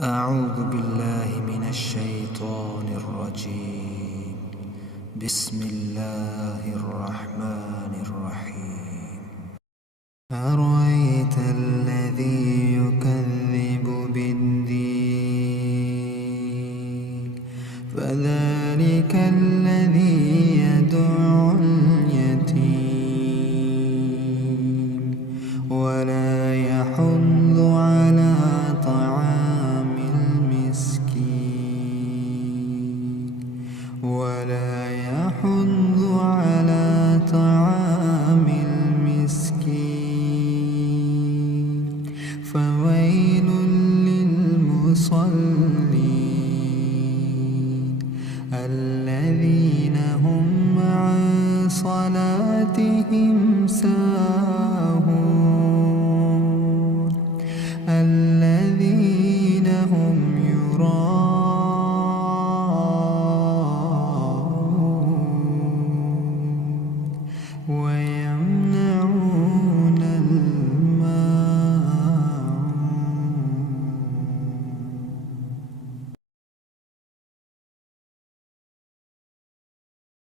أعوذ بالله من الشيطان الرجيم. بسم الله الرحمن الرحيم. أرأيت الذي يكذب بالدين فذلك الذي يدعو اليتيم ولا يحض على طعام المسكين فويل للمصلين